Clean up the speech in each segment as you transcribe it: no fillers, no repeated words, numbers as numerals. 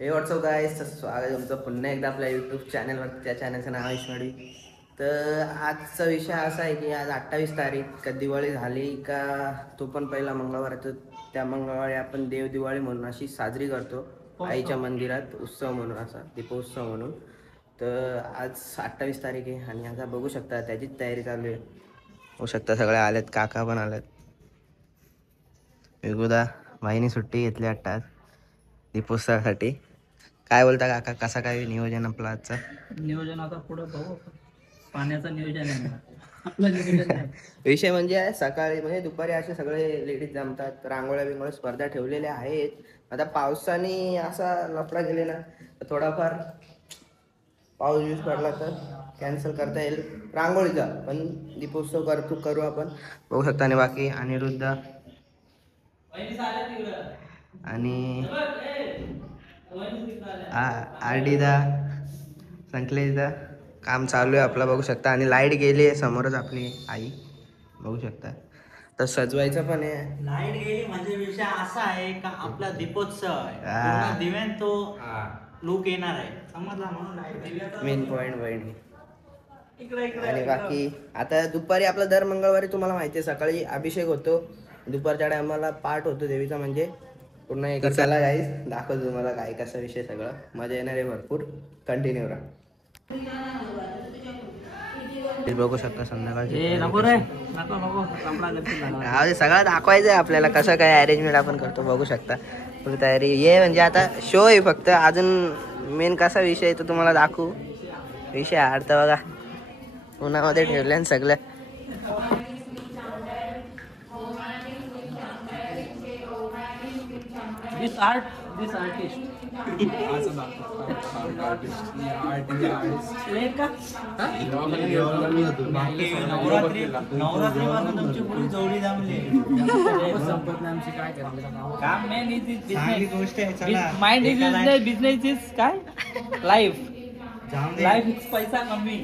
हे व्हॉट्सअप गाईस, स्वागत आहे तुमचं पुन्हा एकदा आपल्या यूट्यूब चॅनलवर. त्या चॅनलचं नाव आहे इश्मडी. तर आजचा विषय असा आहे की आज 28 तारीख का दिवाळी झाली का तो पण पहिला मंगळवार आहे. तर त्या मंगळवारी आपण देव दिवाळी म्हणून अशी साजरी करतो आईच्या मंदिरात, उत्सव म्हणून, असा दीपोत्सव म्हणून. तर आज 28 तारीख आहे आणि आता बघू शकता त्याचीच तयारी चालू आहे. बघू शकता सगळे आलेत, काका पण आलेत. वेगुदा वाहिनी सुट्टी घेतली आज दीपोत्सवासाठी. काय बोलता काका, कसा काय नियोजन आपलं आजचं? नियोजन आता पुढे बघू, पाण्याचं नियोजन आहे आपलं नियोजन नाही. विषय म्हणजे सकाळी म्हणजे दुपारी असे सगळे लेडीज जमतात, रांगोळ्या बिंगोळ्या स्पर्धा ठेवलेल्या आहेत. आता पावसाने असा लफडा गेले ना, तर थोडाफार पाऊस यूज पडला तर कॅन्सल करता येईल रांगोळीचा, पण दीपोत्सव करू आपण. बघू शकता. आणि बाकी अनिरुद्ध आणि आरडीदा, संकलेशदा काम चालू आहे आपलं, बघू शकता. आणि लाईट गेली आहे समोरच आपली आई, बघू शकता. तर सजवायचं पण आहे. लाईट गेली म्हणजे विषय असा आहे का आपला दीपोत्सव आहे, दिव्यान तो लूक येणार आहे, समजला? म्हणून लाईट मेन पॉइंट वहिनी. आणि बाकी आता दुपारी आपला दर मंगळवारी तुम्हाला माहिती आहे सकाळी अभिषेक होतो, दुपारच्या टायमाला पाठ होतो देवीचा, म्हणजे पूर्ण एक. चला गाईस, दाखवतो तुम्हाला काय कसा विषय, सगळं मजा येणार आहे भरपूर. कंटिन्यू राहा. बघू शकता संध्याकाळची सगळं दाखवायचं आहे आपल्याला, कसं काय अरेंजमेंट आपण करतो. बघू शकता फुल तयारी ये, म्हणजे आता शो आहे फक्त, अजून मेन कसा विषय तो तुम्हाला दाखवू. विषय हाडतं बघा, उन्हामध्ये ठेवल्या सगळं. This artist. नवरात्रीपासून तुमची पुरी जोडी जमली. काम मेन इज बिझनेस गोष्ट आहे. माइंड इज बिझनेस इज काय लाईफ. लाईफ पैसा कमी,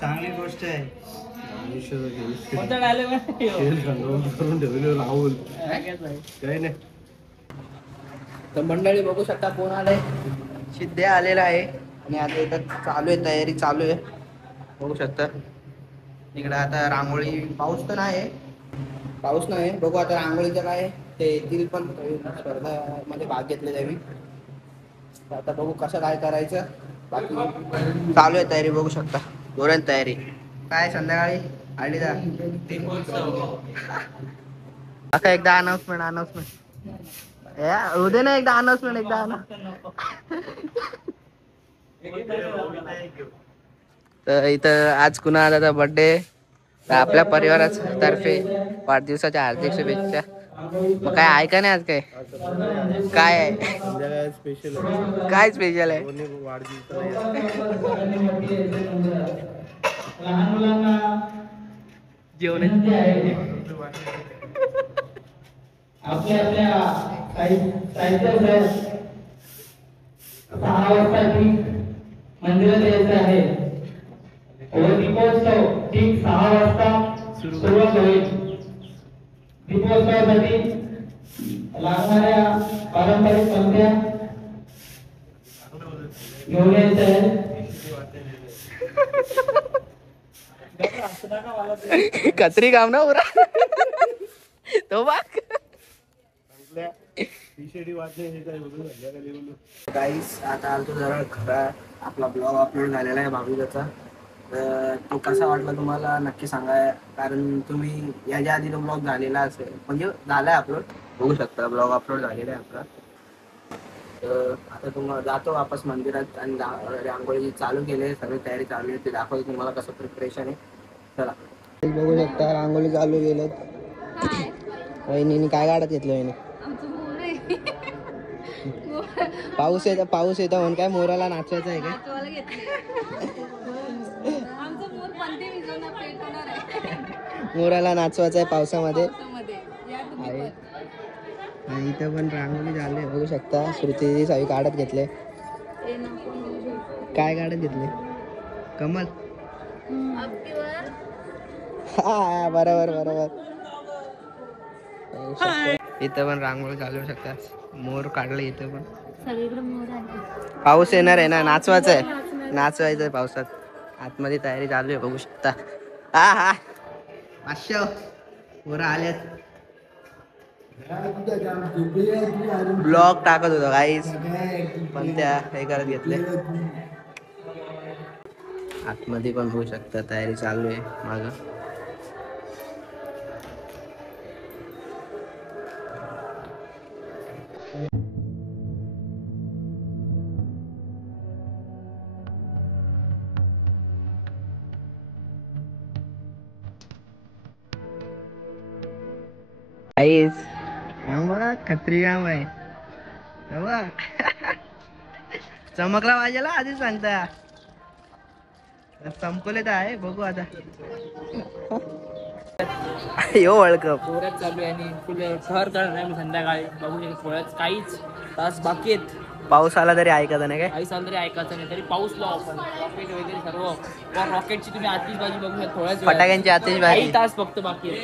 चांगली गोष्ट आहे. कोणता डायलॉग राहुल काय नाही. तर मंडळी बघू शकता कोण आलंय, सिद्धे आलेला आहे. आणि आता इथं चालू आहे, तयारी चालू आहे, बघू शकता. इकडं आता रांगोळी, पाऊस तर नाही, पाऊस नाही. बघू आता रांगोळीचं काय ते येतील पण स्पर्धामध्ये भाग घेतले जावी. आता बघू कसं काय करायचं. बाकी चालू आहे तयारी, बघू शकता जोरात तयारी. काय संध्याकाळी आडीदा आता एकदा अनाउन्समेंट उद्या ना, एकदा अनाउन्समेंट एकदा. तर इथं आज कुणाला बर्थडे, आपल्या परिवारातर्फे वाढदिवसाच्या हार्दिक शुभेच्छा. मग काय आहे का नाही आज, काय आहे स्पेशल, काय स्पेशल आहे? जेवण आपल्या साहित्य 6 वाजता ठीक मंदिरात यायचं आहे. दीपोत्सव ठीक 6 वाजता सुरुवात होईल. दीपोत्सवासाठी लागणाऱ्या पारंपरिक पंक्त्या घेऊन यायच्या आहेत. कतरी काम ना उरा तो बाग गाईस. आता आलतो जरा खरा आपला ब्लॉग अपलोड झालेला आहे भाऊजाचा. तर तो कसा वाटला तुम्हाला नक्की सांगा, कारण तुम्ही याच्या आधी तो ब्लॉग झालेला असेल, म्हणजे झालाय अपलोड, बघू शकता ब्लॉग अपलोड झालेला आहे आपला. तर आता तुम्हाला जातो वापस मंदिरात आणि रांगोळी चालू केली, सगळी तयारी चालू आहे, ते दाखवतो तुम्हाला कसं प्रिपरेशन आहे. चला बघू शकता रांगोळी चालू केलं. वहिनी काय काढत घेतलं वहिनी? पाऊस येतो म्हणून काय मोराला नाचवायचं आहे का? मोराला नाचवायचं आहे पावसामध्ये. इथं पण रांगोळी झाली, बघू शकता. श्रुती सावी काढत घेतले. काय काढत घेतले? कमल. हा बरोबर. इथं पण रांगोळी चालू शकतात. मोर काढला इथे पण सगळीकडे मोर आहे. पाऊस येणार आहे ना, नाचवायचं आहे, नाचवायचं आहे पावसात. आतमध्ये तयारी चालू आहे बघू शकता. हा हा 500 मोर आल्यात. ब्लॉग टाकत होता गाईज पण त्या हे करत घेतले. आतमध्ये पण होऊ शकता तयारी चालू आहे माझं. खत्री काम आहे चमकला वाजेला आधीच सांगता. संपले तर आहे बघू आता. यो वर्ल्ड कप पोळ्यात चालू आहे आणि फुल शहर करणार आहे. मी संध्याकाळी बघू शकतो पोळ्यात काहीच तास बाकी आहेत. पाऊस आला तरी ऐकत नाही काय. काही साल तरी ऐकायचं नाही, तरी पाऊस लाव आपण रॉकेट वगैरे सर्व. पण रॉकेटची तुम्ही आतिषबाजी बघू शकता थोड्याच वेळात. फटाक्यांची आतिषबाजी. काही तास फक्त बाकी आहे.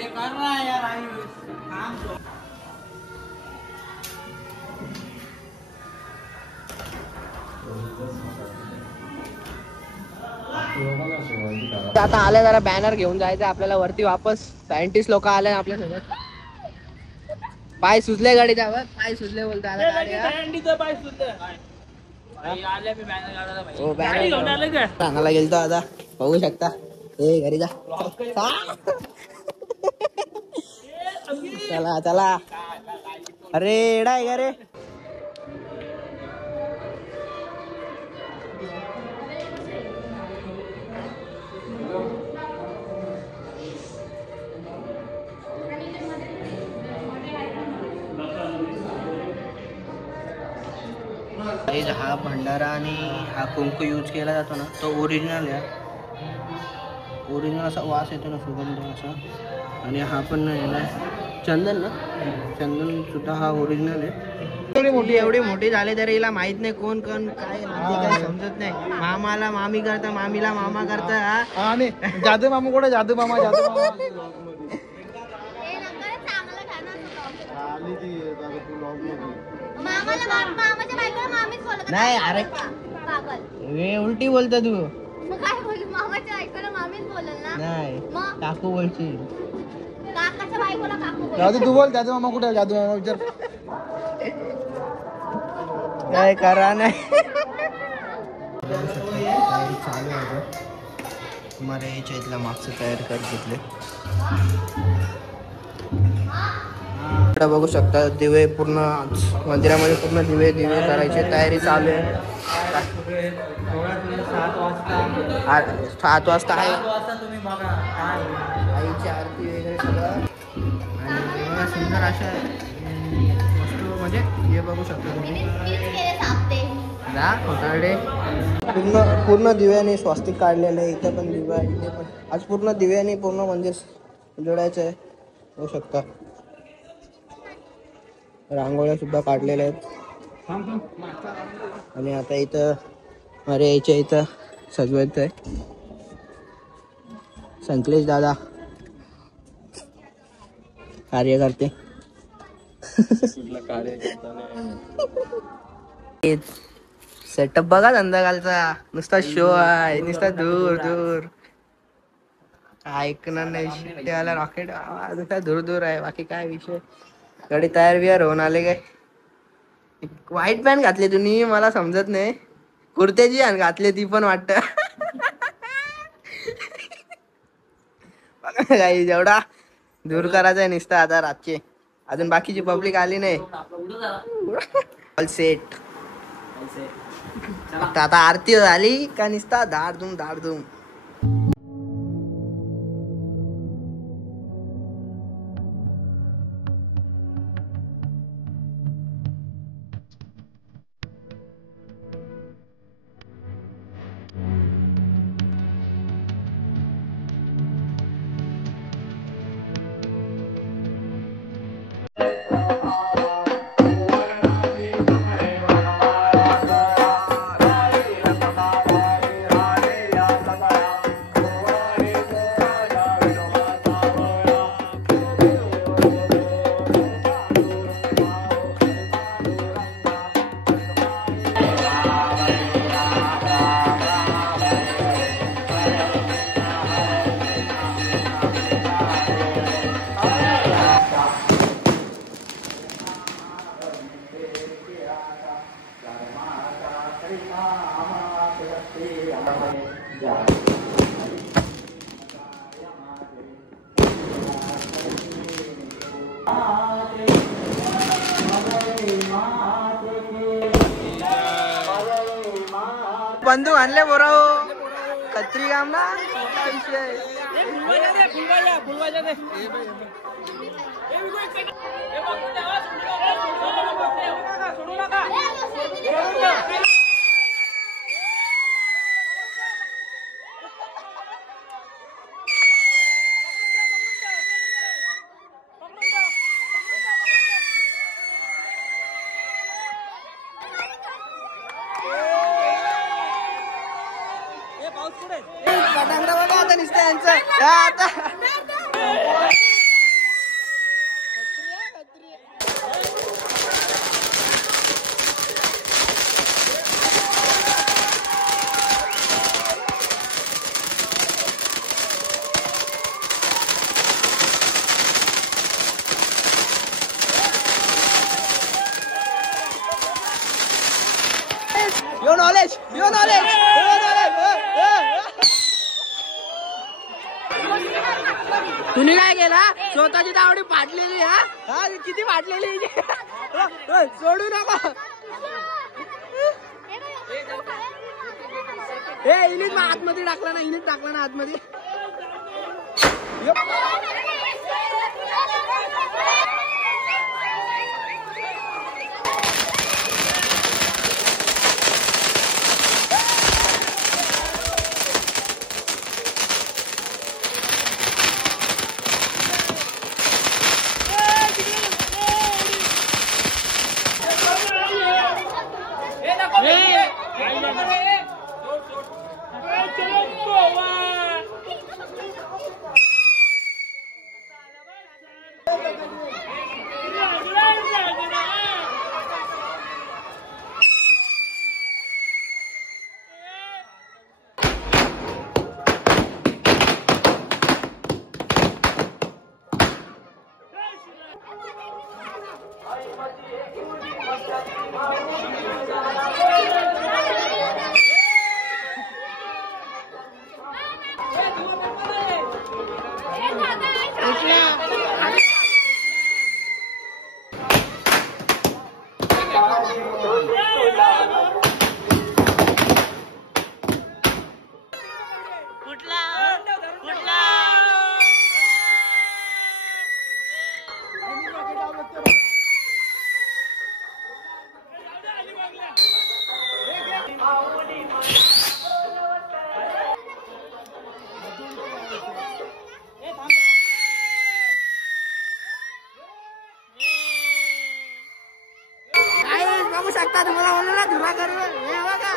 आता आले जरा बॅनर घेऊन जायचं आपल्याला वरती वापस. सायंटिस्ट लोक आले आपल्यासोबत. पाय सुजले गाडीचा, पाय सुजले बोलता आला गाडी. हो बॅनर सांगायला गेलतो आता बघू शकता. ए घरी जा. चला चला. अरे एडा आहे का रे. हा भंडारा आणि हा कुंकू यूज केला जातो ना तो ओरिजिनल आहे. ओरिजिनल असा वास येतो ना सुगंध असा. आणि हा पण ना चंदन ना, चंदन सुद्धा हा ओरिजिनल आहे. एवढी मोठी झाली तरी हिला माहित नाही कोण कोण काय काय समजत नाही. मामाला मामी करता, मामीला मामा करता. हा जादू मामा कुठे. जादू मामा जादू मामा नाही. अरे वे उलटी बोलता तू. काय बोल मामाच्या बायकोला मामीच बोलल ना. नाही काकू बोलशील. काकाच्या बायकोला काकू बोल. जादू तू बोल. जादू मामा कुठे. जादू मामा विचार. काय करा नाही. चालू आहे तुम्हाला याच्या इथला मागचं तयार करत घेतले. बघू शकता दिवे पूर्ण मंदिरामध्ये पूर्ण दिवे दिवे करायची तयारी चालू आहे. 7 वाजता आहे. आईची आरती वगैरे सगळं. आणि एवढा सुंदर अशा वस्तू म्हणजे हे बघू शकता तुम्ही. खोटारडे पूर्ण पूर्ण दिव्याने स्वास्तिक काढलेलं आहे. इथं पण दिवा, इथे पण. आज पूर्ण दिव्याने पूर्ण म्हणजे जोडायचं आहे बघू शकता. रांगोळ्या सुद्धा काढलेल्या आहेत. आणि आता इथं अरे याच्या इथं सजवायचं आहे. संकलेश दादा कार्यकर्ते. सेटअप बघा संध्याकाळचा. नुसता शो आहे, नुसता दूर दूर ऐकणार नाही. शिट्ट्याला रॉकेट नुसता दूर दूर आहे. बाकी काय विषय. गाडी तयार बियार होऊन आले काय. व्हाईट पॅन्ट घातली तुम्ही मला समजत नाही. कुर्त्याची आणि घातली ती पण वाटत. काही जेवढा दूर करायचा आहे नुसता आता रातचे. अजून बाकीची पब्लिक आली नाही. All set. आता आरती झाली का नुसता धाडधूम धाडधूम. बंधू आणले बोराव खत्री काम ना मोठा विषय. पटांगडा बघा आता नुसतं यांचं आता यो नॉलेज तुम्ही काय केला स्वतःची दावडी फाटलेली. हा किती फाटलेली सोडू नका. हे इनीत मग आतमध्ये टाकला ना, इनीत टाकला ना आतमध्ये. बघू शकता तुम्हाला म्हणलं ना धुरा करू. हे बघा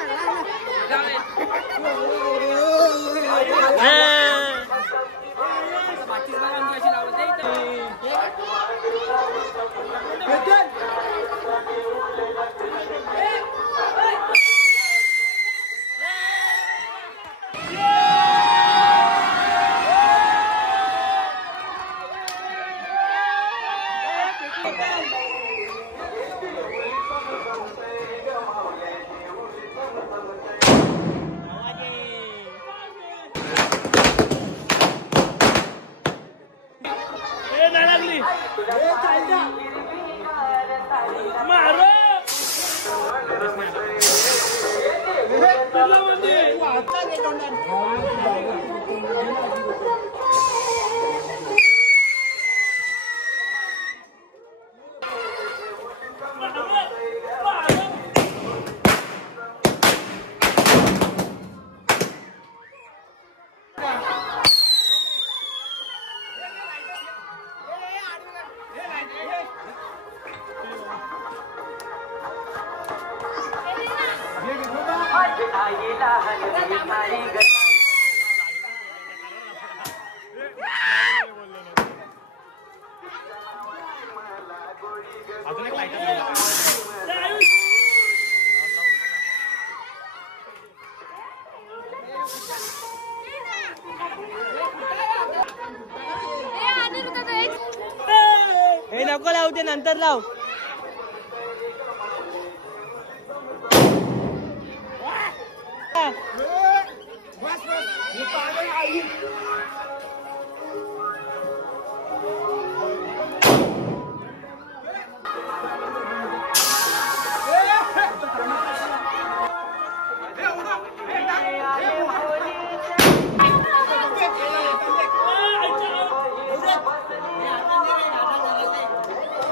नको लावू ते नंतर लाव.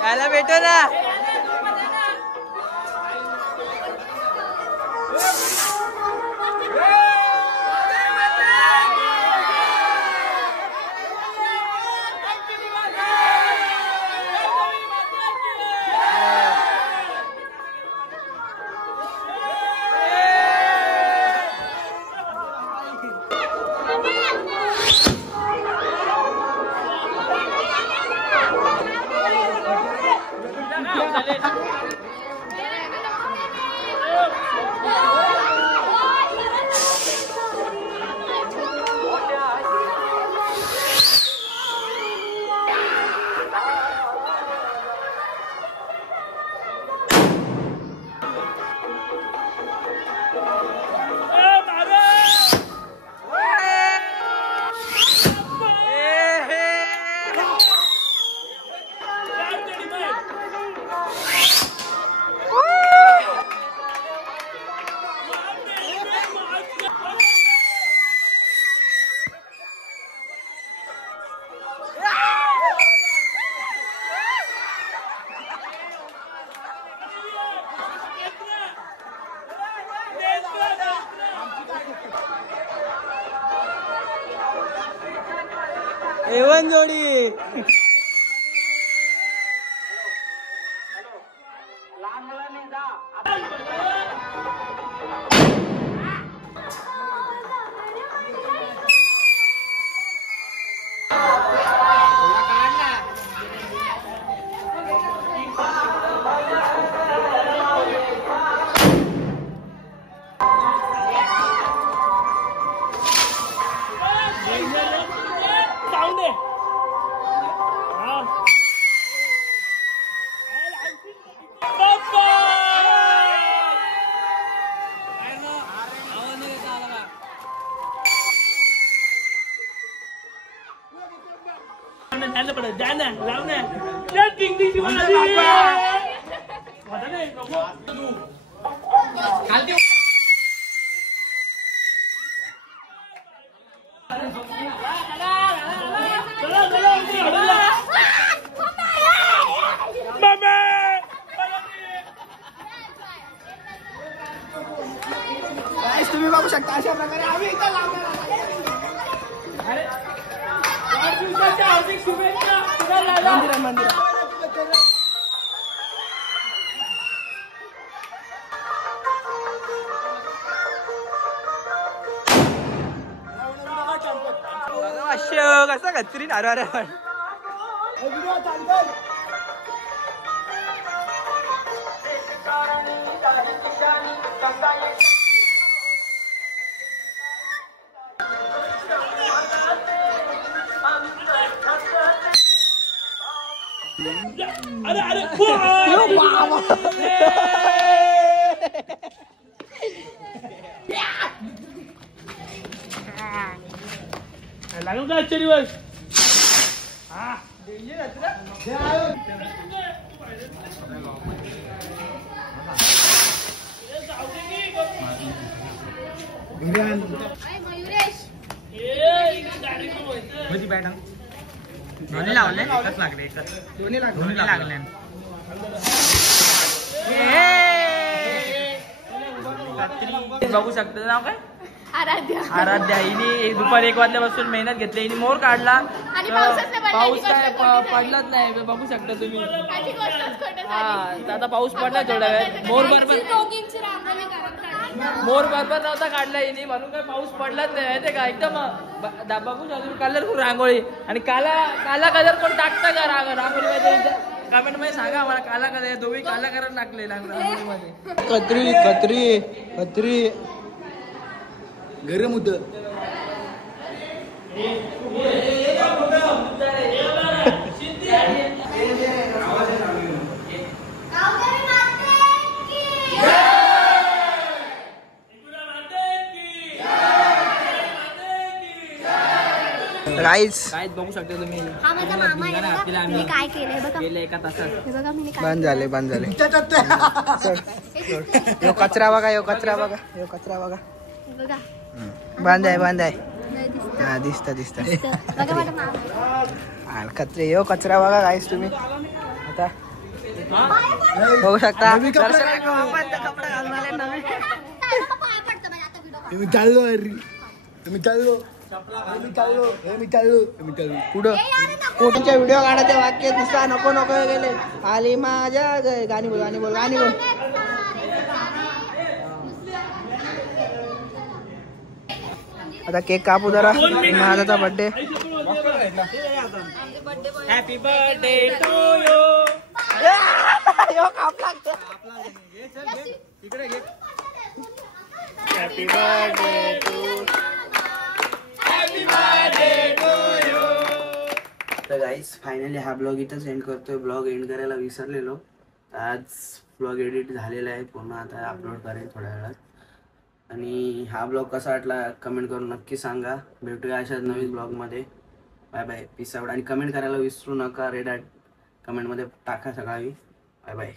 याला भेटो ना. एवन जोडी. तुम्ही बघू शकता अशा प्रकारे आम्ही इथं मंदिरात कसं कचरी नारळ अरे अरे लागल का आजच्या दिवस दोन्ही लावले एकच लागले दोन्ही लागले बघू शकता नाव काय आराध्या हिने दुपारी 1 वाजल्यापासून मेहनत घेतली हिने मोर काढला पाऊस काय पडलाच नाही बघू शकता तुम्ही हा आता पाऊस पडला थोड्या वेळात मोर बरोबर नव्हता काढला हिने म्हणून काय पाऊस पडलाच नाही माहितीये का एकदम बघू शकतो कलरफुल रांगोळी आणि काला कलर पण टाकता का रांगोळीमध्ये कमेंट मध्ये सांगा आम्हाला काला कलर दोघी काला कलर टाकले रांगोळीमध्ये कत्री गरम होत गाईस काय बघू शकता तुम्ही हा माझा मामा आहे बघा. मी काय केलंय बघा. गेले एका तासात हे बघा मी काय बंद झाले बंद झाले यो कचरा बघा यो कचरा बघा यो कचरा बघा हे बघा. बंद आहे बंद आहे नाही दिसतं. हा दिसत दिसत बघा माझा मामा. कचरे यो कचरा बघा गाईस तुम्ही आता बघू शकता दर्शन कपडे घालून आले नवीन काय बघा, पाया पडतं माझ्या आता व्हिडिओ. मी चाललो मी चाललो कुठं कोणच्या व्हिडिओ काढायचे वाक्य दिसा नको नको गेले आली माझ्या गाणी बोल गाणी बोल गाणी बोल आता केक कापू जरा माझा birthday happy birthday to you. Happy birthday to तर गाईस फायनली हा ब्लॉग इथं एंड करतोय. ब्लॉग एंड करायला विसरलेलो. आज ब्लॉग एडिट झालेला आहे पूर्ण. आता अपलोड करेन थोड्या वेळात. आणि हा ब्लॉग कसा वाटला कमेंट करून नक्की सांगा. भेटूया अशाच नवीन ब्लॉगमध्ये. Bye bye peace out. आणि कमेंट करायला विसरू नका. रेड आर्ट कमेंटमध्ये टाका सकाळी. Bye bye.